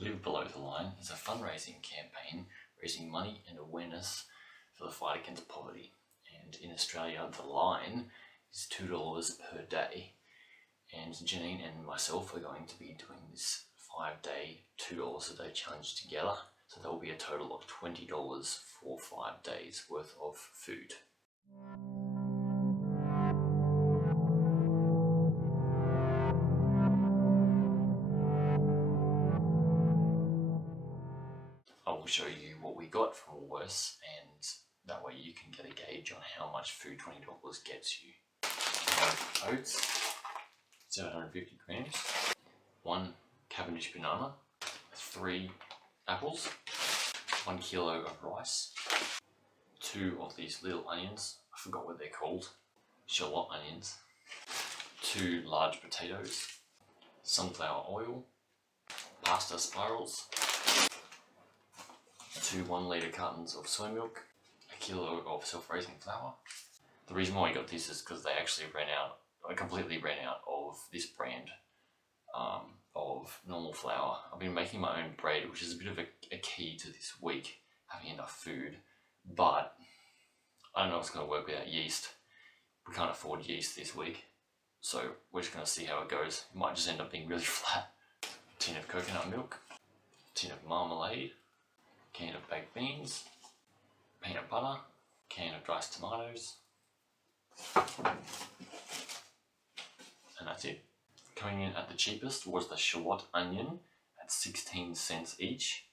Live Below the Line is a fundraising campaign raising money and awareness for the fight against poverty. And in Australia, the line is $2 per day. And Janine and myself are going to be doing this 5-day, $2 a day challenge together. So there will be a total of $20 for 5 days worth of food. I will show you what we got from AUS, and that way you can get a gauge on how much food $20 gets you. Oats, 750 grams, 1 Cavendish banana, 3 apples, 1 kilo of rice, 2 of these little onions, I forgot what they're called, shallot onions, 2 large potatoes, sunflower oil, pasta spirals, 2 1-litre cartons of soy milk, a kilo of self-raising flour. The reason why I got this is because they actually completely ran out of this brand of normal flour. I've been making my own bread, which is a bit of a key to this week, having enough food, but I don't know if it's going to work without yeast. We can't afford yeast this week, so we're just going to see how it goes. It might just end up being really flat. Tin of coconut milk, tin of marmalade, can of baked beans, peanut butter, can of diced tomatoes, and that's it. Coming in at the cheapest was the shallot onion at 16 cents each,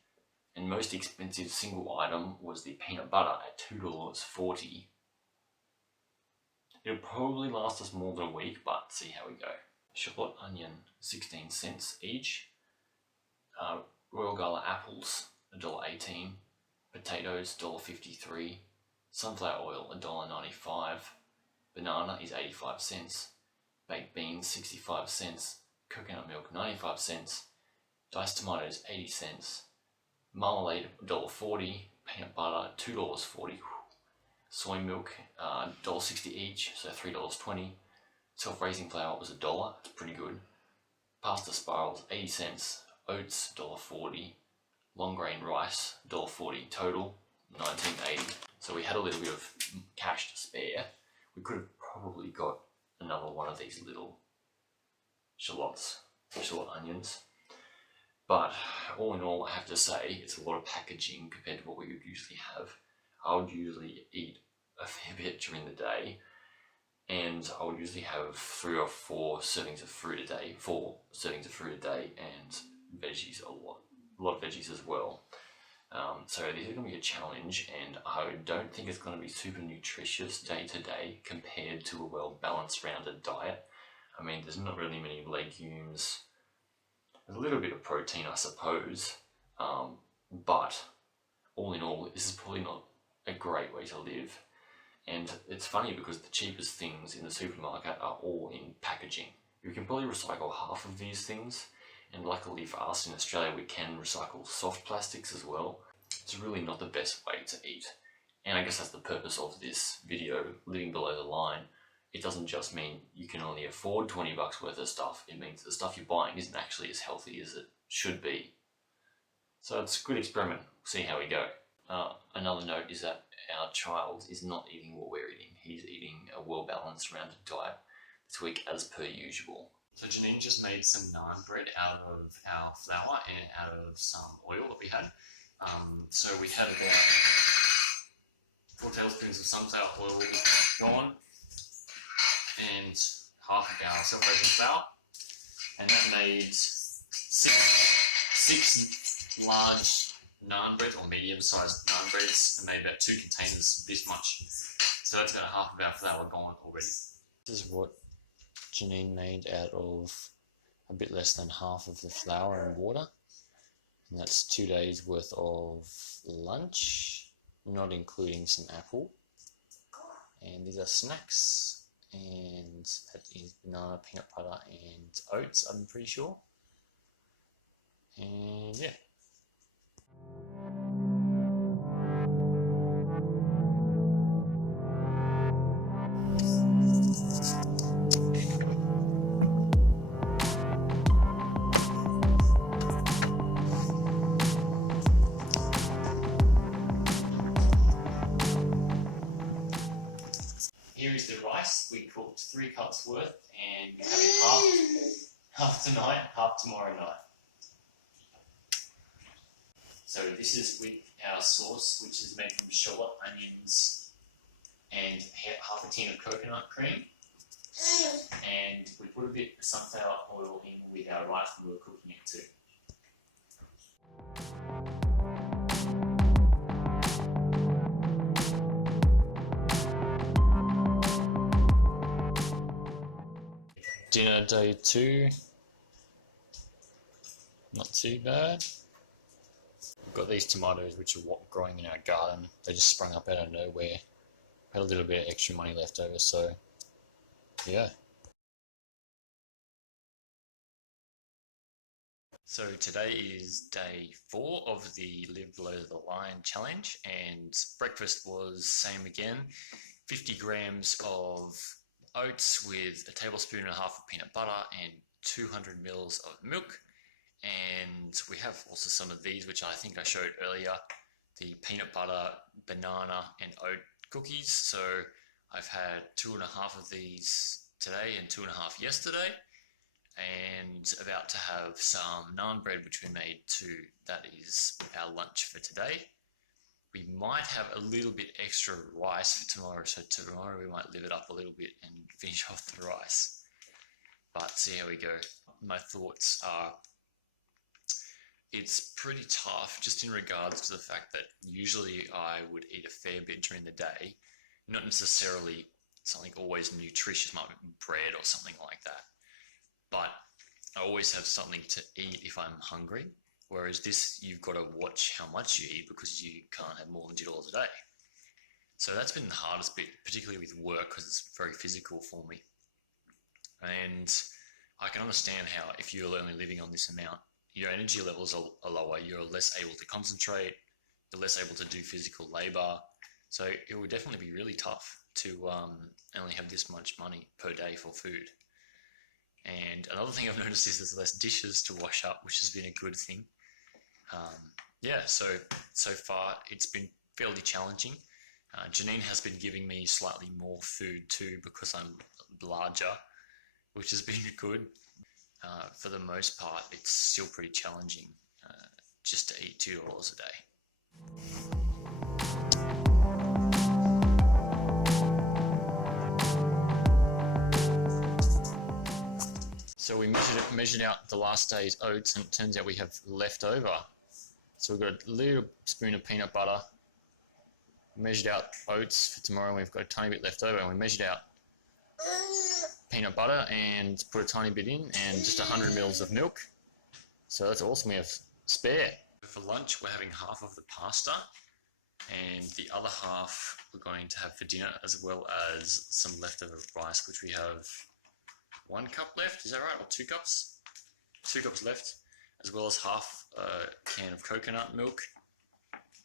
and most expensive single item was the peanut butter at $2.40. It'll probably last us more than a week, but see how we go. Shallot onion, 16 cents each. Royal Gala apples, $1.18. Potatoes, $1.53. Sunflower oil, $1.95. Banana is 85 cents. Baked beans, 65 cents. Coconut milk, 95 cents. Diced tomatoes, 80 cents. Marmalade, $1.40. Peanut butter, $2.40. Soy milk, $1.60 each, so $3.20. Self-raising flour was $1, it's pretty good. Pasta spirals, 80 cents. Oats, $1.40. Long grain rice, $1.40 total, $19.80. So we had a little bit of cash to spare. We could have probably got another one of these little shallot onions. But all in all, I have to say, it's a lot of packaging compared to what we would usually have. I would usually eat a fair bit during the day, and I would usually have 3 or 4 servings of fruit a day, 4 servings of fruit a day, and veggies a lot of veggies as well. So this is going to be a challenge, and I don't think it's going to be super nutritious day to day compared to a well-balanced, rounded diet. I mean, there's not really many legumes. There's a little bit of protein, I suppose, but all in all, this is probably not a great way to live. And it's funny because the cheapest things in the supermarket are all in packaging. You can probably recycle half of these things, and luckily for us in Australia, we can recycle soft plastics as well. It's really not the best way to eat. And I guess that's the purpose of this video, Living Below the Line. It doesn't just mean you can only afford 20 bucks worth of stuff. It means the stuff you're buying isn't actually as healthy as it should be. So it's a good experiment. See how we go. Another note is that our child is not eating what we're eating. He's eating a well-balanced, rounded diet this week as per usual. So Janine just made some naan bread out of our flour and out of some oil that we had. So we had about 4 tablespoons of sunflower oil gone and half of our self-raising flour, and that made six large naan breads, or medium-sized naan breads, and made about 2 containers this much. So that's about half of our flour gone already. This is what Janine made out of a bit less than half of the flour and water, and that's 2 days worth of lunch, not including some apple. And these are snacks, and that is banana, peanut butter and oats, I'm pretty sure. And yeah. here is the rice. We cooked 3 cups worth, and we're having half tonight, half tomorrow night. So this is with our sauce, which is made from shallot, onions, and half a tin of coconut cream. And we put a bit of sunflower oil in with our rice when we were cooking it too. Dinner day 2. Not too bad. We've got these tomatoes which are growing in our garden. They just sprung up out of nowhere. Had a little bit of extra money left over, so yeah. So today is day 4 of the Live Below the Line challenge, and breakfast was same again. 50 grams of oats with a tablespoon and a half of peanut butter and 200 mils of milk. And we have also some of these, which I think I showed earlier, the peanut butter, banana and oat cookies. So I've had 2.5 of these today and 2.5 yesterday, and about to have some naan bread which we made too. That is our lunch for today. We might have a little bit extra rice for tomorrow, so tomorrow we might live it up a little bit and finish off the rice, but see how we go. My thoughts are, it's pretty tough just in regards to the fact that usually I would eat a fair bit during the day, not necessarily something always nutritious, might be bread or something like that, but I always have something to eat if I'm hungry. Whereas this, you've got to watch how much you eat because you can't have more than $2 a day. So that's been the hardest bit, particularly with work, because it's very physical for me. And I can understand how if you're only living on this amount, your energy levels are lower, you're less able to concentrate, you're less able to do physical labor. So it would definitely be really tough to only have this much money per day for food. And another thing I've noticed is there's less dishes to wash up, which has been a good thing. Yeah, so far it's been fairly challenging. Janine has been giving me slightly more food too because I'm larger, which has been good. For the most part, it's still pretty challenging just to eat $2 a day. So we measured out the last day's oats, and it turns out we have leftover. So we've got a little spoon of peanut butter, measured out oats for tomorrow, and we've got a tiny bit left over, and we measured out peanut butter and put a tiny bit in, and just 100 mils of milk. So that's awesome, we have spare. For lunch, we're having half of the pasta, and the other half we're going to have for dinner, as well as some leftover rice, which we have 1 cup left, is that right? Or 2 cups? 2 cups left, as well as half a can of coconut milk,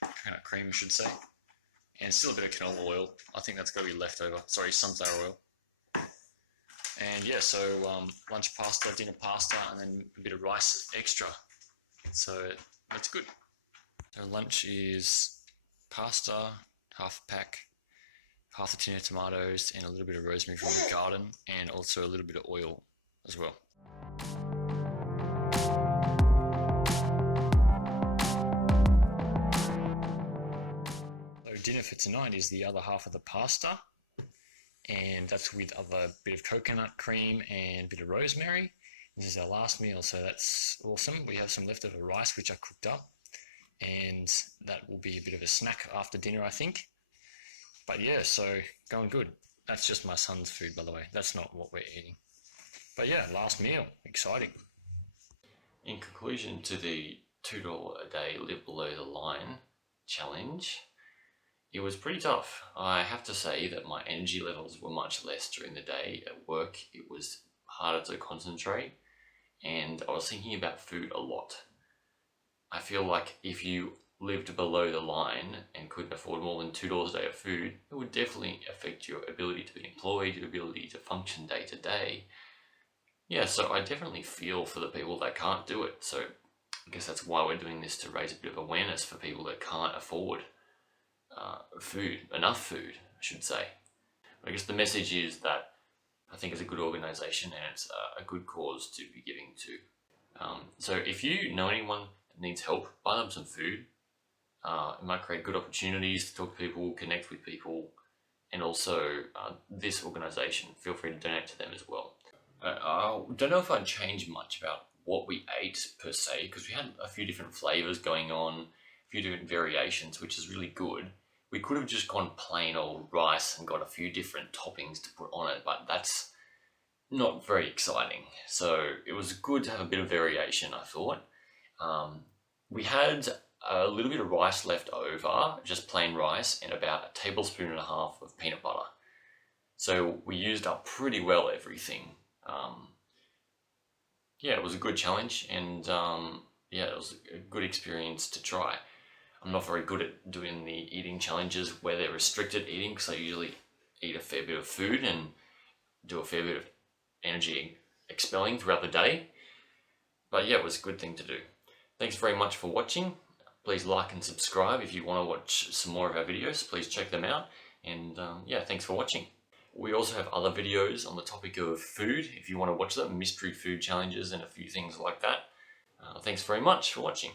coconut cream I should say, and still a bit of canola oil. I think that's got to be leftover, sorry, sunflower oil. And yeah, so lunch pasta, dinner pasta, and then a bit of rice extra. So that's good. So lunch is pasta, half a pack, half a tin of tomatoes, and a little bit of rosemary from the garden, and also a little bit of oil as well. So dinner for tonight is the other half of the pasta, and that's with a bit of coconut cream and a bit of rosemary. This is our last meal, so that's awesome. We have some leftover rice which I cooked up, and that will be a bit of a snack after dinner, I think. But yeah, so going good. That's just my son's food, by the way. That's not what we're eating. But yeah, last meal. Exciting. In conclusion to the $2 a day Live Below the Line challenge, it was pretty tough. I have to say that my energy levels were much less during the day. At work, it was harder to concentrate, and I was thinking about food a lot. I feel like if you lived below the line and couldn't afford more than $2 a day of food, it would definitely affect your ability to be employed, your ability to function day to day. Yeah, so I definitely feel for the people that can't do it. So I guess that's why we're doing this, to raise a bit of awareness for people that can't afford enough food, I should say. I guess the message is that I think it's a good organisation and it's a good cause to be giving to. So if you know anyone that needs help, buy them some food. It might create good opportunities to talk to people, connect with people, and also this organisation, feel free to donate to them as well. I don't know if I'd change much about what we ate per se, because we had a few different flavours going on, a few different variations, which is really good. We could have just gone plain old rice and got a few different toppings to put on it, but that's not very exciting. So it was good to have a bit of variation, I thought. We had a little bit of rice left over, just plain rice, and about a tablespoon and a half of peanut butter. So we used up pretty well everything. Yeah, it was a good challenge, and yeah, it was a good experience to try. I'm not very good at doing the eating challenges where they're restricted eating, because I usually eat a fair bit of food and do a fair bit of energy expelling throughout the day. But yeah, it was a good thing to do. Thanks very much for watching. Please like and subscribe if you want to watch some more of our videos. Please check them out. And yeah, thanks for watching. We also have other videos on the topic of food if you want to watch them, mystery food challenges and a few things like that. Thanks very much for watching.